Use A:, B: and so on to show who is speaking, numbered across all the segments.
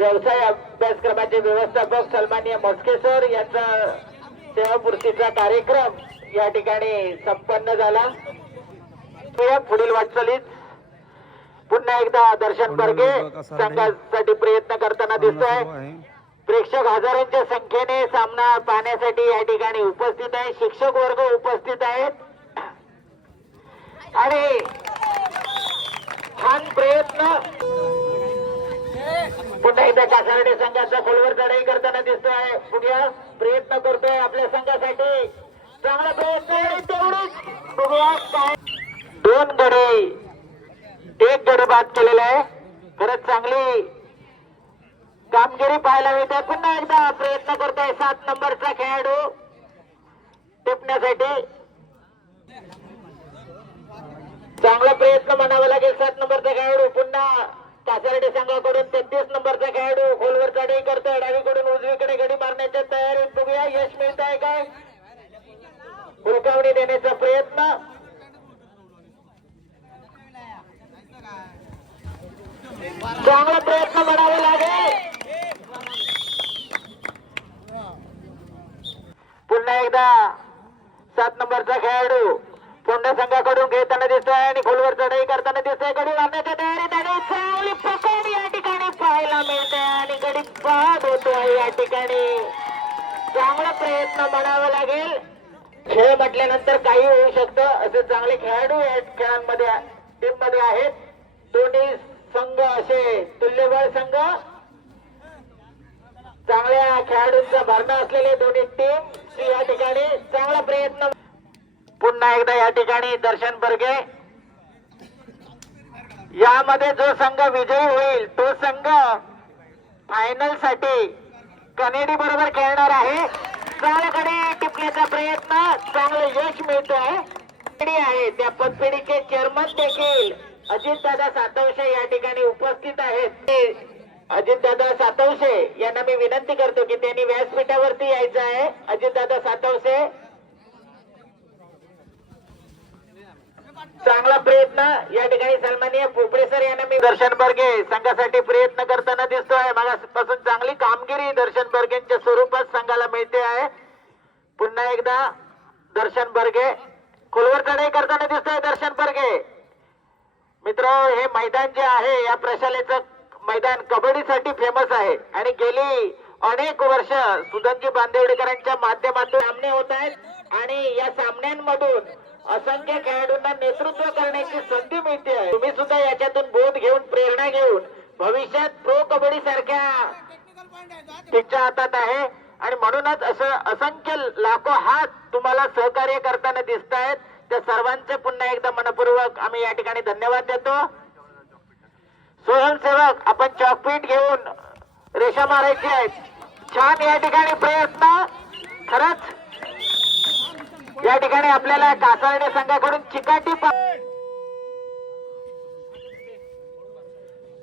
A: व्यवसाय अभ्यासक्रमाचे व्यवस्थापक सन्मान्य मोजके सर यांचा सेवापूर्तीचा कार्यक्रम या ठिकाणी संपन्न झाला. पुढील वाटचालीत. पुन्हा एकदा दर्शन बर्गे संघासाठी प्रयत्न करताना दिसतोय. प्रेक्षक हजारांच्या संख्येने सामना पाहण्यासाठी या ठिकाणी उपस्थित आहे. शिक्षक वर्ग उपस्थित आहेत. आणि पुन्हा कासारडे संघाचा खोलवर चढाई करताना दिसतोय. बघूया प्रयत्न करतोय आपल्या संघासाठी. चांगला प्रयत्न आणि बघूया काय दोन गडे. एक गड बाद केलेला आहे. खरंच चांगली कामगिरी पाहायला मिळते. पुन्हा एकदा प्रयत्न करतोय सात नंबरचा खेळाडू. टिपण्यासाठी. चांगला प्रयत्न म्हणावा लागेल सात नंबरचा खेळाडू. पुन्हा कासारडे संघाकडून तेहतीस नंबरचा खेळाडू खोलवर चढाई करतोय. डावीकडून उजवीकडे गडी मारण्याच्या तयारीत बघूया. यश मिळत आहे काय? हुलकावणी देण्याचा प्रयत्न. चांगला प्रयत्न म्हणावा लागेल. पुन्हा एकदा सात नंबरचा खेळाडू. पुन्हा संघाकडून घेताना दिसतोय आणि खोलवर चढाई करताना दिसतोय. गडी मारण्याच्या तयारीत आणि चांगली पकड. या ठिकाणी पाहायला मिळते आणि गडी बाद होतोय या ठिकाणी. चांगला प्रयत्न म्हणावा लागेल. खेळ म्हटल्यानंतर काही होऊ शकतं. असे चांगले खेळाडू या खेळांमध्ये टीममध्ये आहेत. दोन्ही संघ असे तुल्यबळ संघ. चांगल्या खेळाडूंचा भरणा असलेले दोन्ही टीम या ठिकाणी चांगला प्रयत्न पुन्हा एकदा या ठिकाणी दर्शन बर्गे. यामध्ये जो संघ विजयी होईल तो संघ फायनलसाठी कनेडी बरोबर खेळणार आहे. चांगल्याकडे टिपण्याचा प्रयत्न चांगलं यश मिळतो आहे त्या पदपिढीचे चेअरमन देखील अजितदादा सातवशे या ठिकाणी उपस्थित आहेत. अजितदादा सातवशे यांना मी विनंती करतो की त्यांनी व्यासपीठावरती यायचं आहे. अजितदादा सातवशे चांगला प्रयत्न. या ठिकाणी सन्माननीय पोपडे सर यांना मी दर्शन बर्गे संघासाठी प्रयत्न करताना दिसतोय. मागापासून चांगली कामगिरी दर्शन बर्गेंच्या स्वरूपात संघाला मिळते आहे. पुन्हा एकदा दर्शन बर्गे. खोलवर चढाई करताना दिसतोय दर्शन बर्गे. मित्र हे मैदान जे आहे या प्रशालेचं मैदान कबड्डीसाठी फेमस आहे. आणि गेली अनेक वर्ष सुधनजी बांदेवडेकरांच्या माध्यमातून सामने होत आहेत. आणि या सामन्यांमधून असंख्य खेळाडूंना नेतृत्व करण्याची संधी मिळते आहे. तुम्ही सुद्धा याच्यातून बोध घेऊन प्रेरणा घेऊन भविष्यात प्रो कबड्डी सारख्या तिच्या हातात आहे. आणि म्हणूनच असं असंख्य लाखो हात तुम्हाला सहकार्य करताना दिसत आहेत. त्या सर्वांचे पुन्हा एकदा मनपूर्वक आम्ही या ठिकाणी धन्यवाद देतो. स्वयंसेवक आपण चॉकपीट घेऊन रेषा मारायची आहेत. छान या ठिकाणी प्रयत्न. खरंच या ठिकाणी आपल्याला कासारडे संघाकडून चिकाटी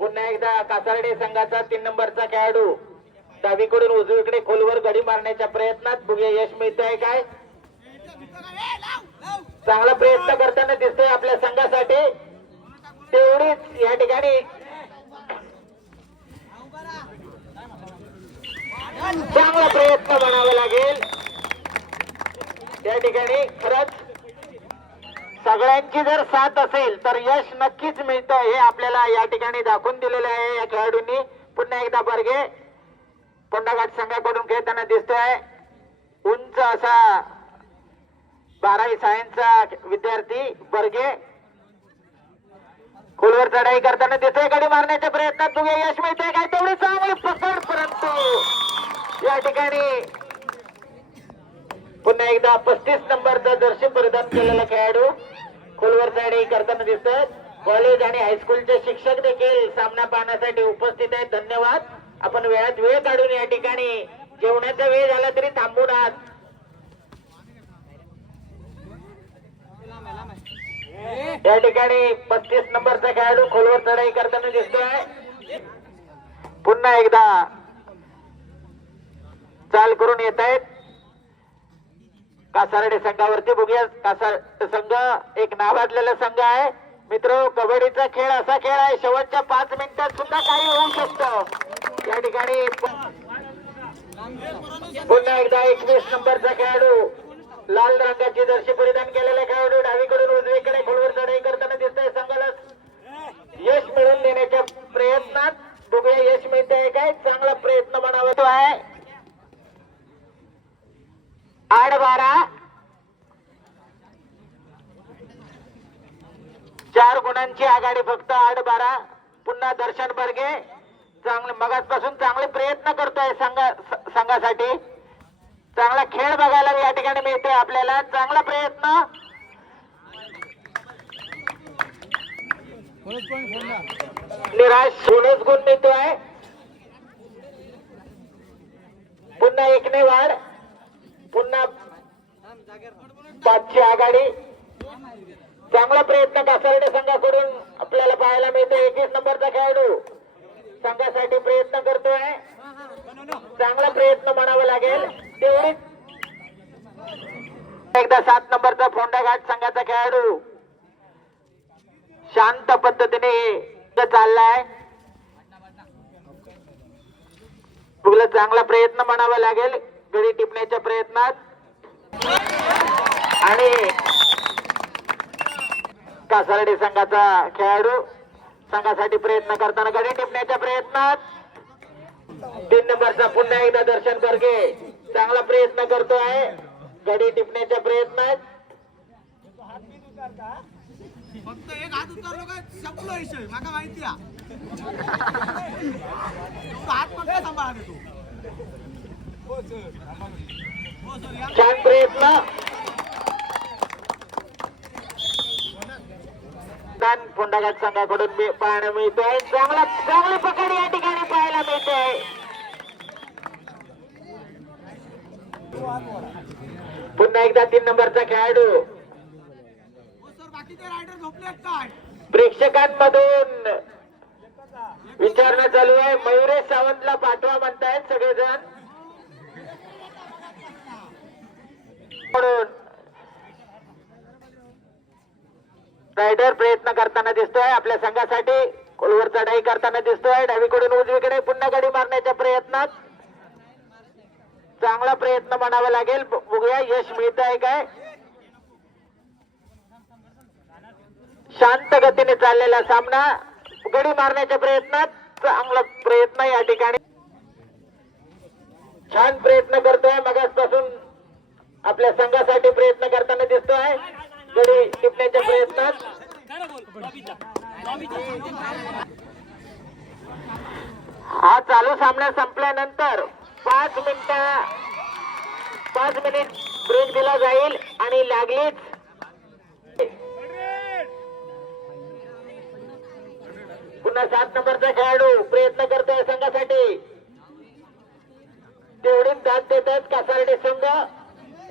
A: पुन्हा एकदा कासारडे संघाचा तीन नंबरचा खेळाडू. डावीकडून उजवीकडे खोलवर गडी मारण्याच्या प्रयत्नात बघूया यश मिळतंय काय? चांगला प्रयत्न करताना दिसतोय आपल्या संघासाठी. तेवढीच या ठिकाणी चांगला प्रयत्न म्हणावा लागेल. या ठिकाणी खरंच सगळ्यांची जर साथ असेल तर यश नक्कीच मिळतं हे आपल्याला या ठिकाणी दाखवून दिलेलं आहे या खेळाडूंनी. पुन्हा एकदा बर्गे कोंडाघाट संघाकडून खेळताना दिसतोय. उंच असा बारावी सायन्सचा विद्यार्थी बर्गे खोलवर चढाई करताना दिसतोय गडी मारण्याच्या प्रयत्नात तुम्ही यश मिळतंय काय? तेवढी चांगली पकड परंतु या ठिकाणी पुन्हा एकदा पस्तीस नंबरचा दर्शन परिधान केलेला खेळाडू खोलवर चढाई करताना दिसत कॉलेज आणि हायस्कूलचे शिक्षक देखील सामना पाहण्यासाठी उपस्थित आहेत. धन्यवाद. आपण वेळात वेळ काढून या ठिकाणी जेवणाचा वेळ झाला तरी थांबून आहात. या ठिकाणी पस्तीस नंबरचा खेळाडू खोलवर चढाई करताना दिसतोय. पुन्हा एकदा चाल करून येत आहेत. कासारडे संघावरती बघूया कासार संघ एक नावाजलेला संघ आहे. मित्र कबड्डीचा खेळ असा खेळ आहे शेवटच्या पाच मिनिटात सुद्धा काही होऊ शकतं. या ठिकाणी पुन्हा एकदा एकवीस नंबरचा खेळाडू लाल रंगाची जर्शी परिधान केलेला खेळाडू डावीकडून उजवीकडे खोलवर चढाई करताना दिसतोय संघाला. यश मिळवून देण्याच्या प्रयत्नात बघूया यश मिळते आहे काय? चांगला प्रयत्न म्हणावा तो आहे. आठ बारा. गुणांची आघाडी फक्त आठ बारा. पुन्हा दर्शन बर्गे. चांगले मगासपासून चांगले प्रयत्न करतोय संघा संघासाठी. चांगला खेळ बघायला या ठिकाणी मिळते आपल्याला. चांगला प्रयत्न. निराश सोनच गुण मिळतोय. पुन्हा एकने वाढ पुन्हा पाचची आघाडी. चांगला प्रयत्न कासारडे संघाकडून आपल्याला पाहायला मिळतो एकवीस नंबरचा खेळाडू संघासाठी प्रयत्न करतोय. चांगला प्रयत्न म्हणावा लागेल. तेवढीच एकदा सात नंबरचा फोंडाघाट संघाचा खेळाडू शांत पद्धतीने चाललाय. तुला चांगला प्रयत्न म्हणावा लागेल. गडी टिपण्याच्या प्रयत्नात. आणि कासारडे संघाचा खेळाडू. संघासाठी प्रयत्न करताना गडी टिपण्याच्या प्रयत्नात. तीन नंबरचा पुन्हा एकदा दर्शन करके चांगला प्रयत्न करतो आहे गडी टिपण्याच्या प्रयत्नात.
B: फक्त एक हात उतरलो का संपलो विषय माहिती हा सांभाळा हो
A: छान प्रयत्न. छान फोंडाघाट संघाकडून मी- पाहायला मिळतोय. चांगला चांगली पकड या ठिकाणी पाहायला मिळते पुन्हा एकदा तीन नंबरचा खेळाडू
B: हो सर बाकीचे रायडर झोपलेत काय
A: प्रेक्षकांमधून विचारणा चालू आहे मयुरेश सावंतला पाठवा म्हणतायत सगळेजण म्हणून रायडर प्रयत्न करताना दिसतोय आपल्या संघासाठी. खोलवर चढाई करताना दिसतोय. डावीकडून उजवीकडे पुन्हा गडी मारण्याच्या प्रयत्नात. चांगला प्रयत्न म्हणावा लागेल. बघूया. यश मिळत आहे काय? शांत गतीने चाललेला सामना. गडी मारण्याच्या प्रयत्नात. चांगला प्रयत्न या ठिकाणी. छान प्रयत्न करतोय. मगासपासून आपल्या संघासाठी प्रयत्न करताना दिसतोय. गडी टिपण्याच्या प्रयत्नात. हा चालू सामना संपल्यानंतर पाच मिनिट पाच मिनिट ब्रेक दिला जाईल आणि लागलीच. पुन्हा सात नंबरचा खेळाडू प्रयत्न करतोय संघासाठी. तेवढीच दाद देत आहेत कासारडे संघ.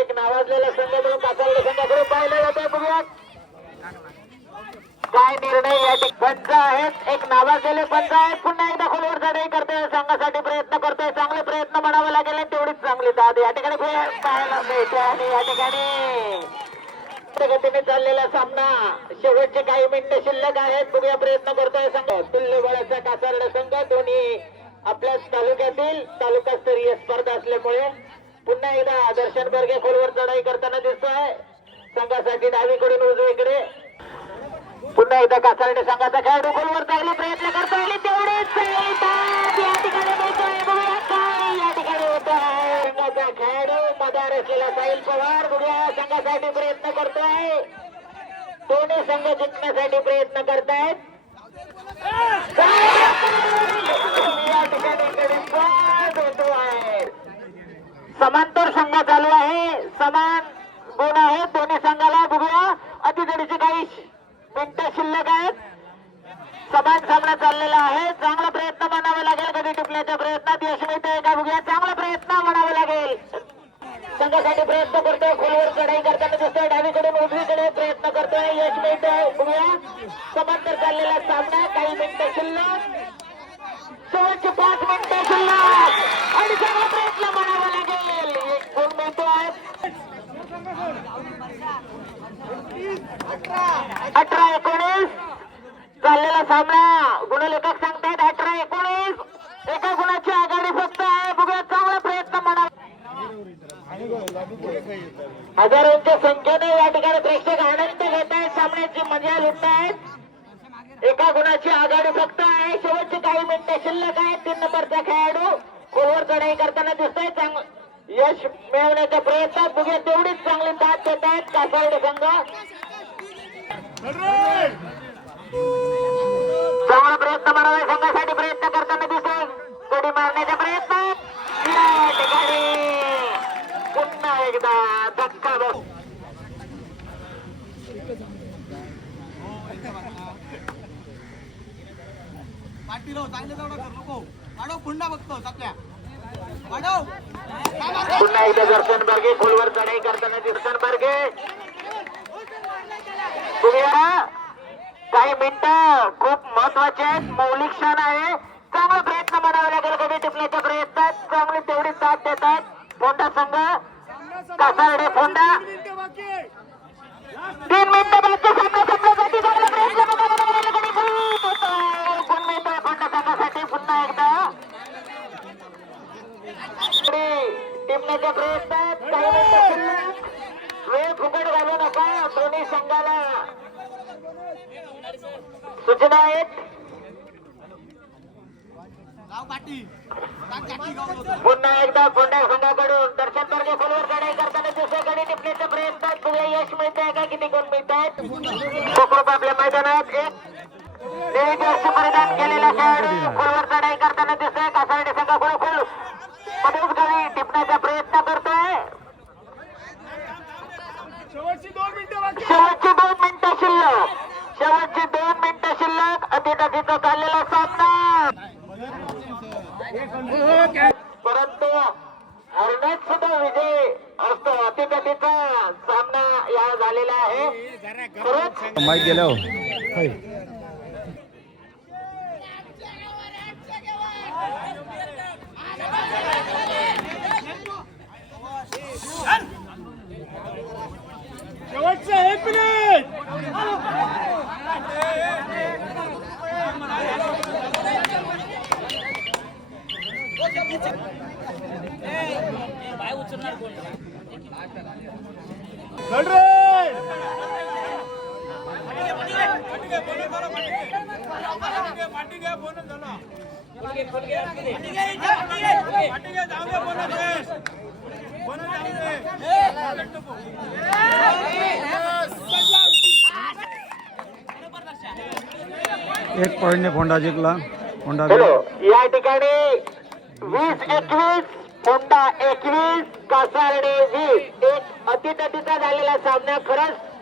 A: एक नावाजलेला संघ म्हणून कासारडे संघाकडे पाहिलं जाते बघूयात. काय निर्णय या ठिकाणी पंच आहेत? एक नावाजलेले पंच आहेत. पुन्हा एकदा खोलवर चढाई करते संघासाठी प्रयत्न करतोय. चांगले प्रयत्न म्हणावे लागेल आणि तेवढीच चांगली दाद या ठिकाणी पाहायला मिळते आणि या ठिकाणी गतीने चाललेला सामना. शेवटचे काही मिनिटं शिल्लक आहेत. बघूया प्रयत्न करतोय संघ. तुल्यबळाचा कासारडा संघ. दोन्ही आपल्याच तालुक्यातील तालुकास्तरीय स्पर्धा असल्यामुळे पुन्हा एकदा दर्शन बर्गे खोलवर चढाई करताना दिसतोय. संघासाठी डावीकडून उजवीकडे. पुन्हा एकदा कासारडे संघाचा खेळाडू खोलवर चांगले प्रयत्न करता आणि तेवढेच या ठिकाणी या ठिकाणी होता संघाचा खेळाडू मदार असलेला साहिल पवार बघूया संघासाठी प्रयत्न करतोय. दोन्ही संघ जिंकण्यासाठी प्रयत्न करतायत. या ठिकाणी समांतर संघ चालू आहे. समान गुण आहे. दोन्ही संघाला बघूया. अतिजडीचे काही मिनिटं शिल्लक आहेत. समान सामना चाललेला आहे. चांगला प्रयत्न म्हणावा लागेल. कधी टिपण्याच्या प्रयत्नात यश मिळते का बघूया. चांगला प्रयत्न म्हणावा लागेल. संघासाठी प्रयत्न करतोय. खोलवर चढाई करताना दिसतोय. डावीकडून उजवीकडे प्रयत्न करतोय. यश मिळतोय बघूया. समांतर चाललेला सामना. काही मिनिटं शिल्लक. शेवटचे पाच मिनिटं शिल्लक. आणि चांगला प्रयत्न म्हणावा लागेल एक गुण मिळतोय अठरा एकोणीस. चाललेला सामना. गुणलेखक सांगतायत अठरा एकोणीस. एका गुणाची आघाडी फक्त आहे. बघूया चांगला प्रयत्न म्हणा हजारोंच्या संख्येने या ठिकाणी प्रेक्षक आनंद घेत आहेत. सामन्याची मजा लुटत आहेत. एका गुणाची आघाडी फक्त आहे. शेवटची काही मिनिटं शिल्लक आहेत. तीन नंबरचा खेळाडू. खोलवर चढाई करताना दिसतोय. चांगलं यश मिळवण्याच्या प्रयत्नात बघूया तेवढीच चांगली दाद देत आहेत कासारडे संघ. चांगला प्रयत्न म्हणाला संघासाठी प्रयत्न करताना दिसतोय कडी मारण्याचा प्रयत्न पुन्हा एकदा धक्का बस.
B: पाटील हो, चांगले जाऊ नका नको. वाढव पुन्हा बघतो सध्या वाढव.
A: पुन्हा एकदा दर्शन बर्गे खोलवर चढाई करताना दर्शन बर्गे. बघूया. काही मिनिटं खूप महत्त्वाचे आहेत. मौलिक क्षण आहे. चांगला प्रयत्न म्हणावा लागेल कमी टिपण्याच्या प्रयत्नात चांगले तेवढी साथ देतात. फोंडा संघ. कासारडे फोंडा. तीन मिनिटं बाकी सामना संपण्यासाठी चांगला प्रयत्न म्हणावा लागेल कधी गुण मिळतोय. गुण मिळतोय फोंडा संघासाठी पुन्हा एकदा टिपण्याच्या प्रयत्नात काही मिनिटं शिल्लक. वेळ फुकट घालू नका दोन्ही संघाला. सूचना आहेत. पुन्हा एकदा फोंडा संघाकडून दर्शन बर्गे खोलवर चढाई करताना दुसऱ्याकडे टिपण्याच्या प्रयत्नात बघूया यश मिळत आहे का? किती गुण मिळत आहेत कोकरूप आपल्या मैदानात एक. परिधान केलेला खेळाडू खोलवर चढाई करताना दिसतोय. कासारडे संघाकडून खोल मध्येच गावी टिपण्याचा प्रयत्न करतोय.
B: शेवटची दोन मिनिटं
A: शिल्लक. शेवटची दोन मिनिटं शिल्लक. अतिथीचा चाललेला सामना. परंतु हरण्यात सुद्धा विजय असतो. अतिथीचा सामना या झालेला आहे. खरंच
C: माईक
B: शेवटचं एक मिनिट
C: एक पॉईंटने फोंडा जिंकला. फोंडा
A: हॅलो या ठिकाणी वीस एकवीस होंडा एकवीस कासारडे वीस. एक अतिथीचा झालेला सामना खरंच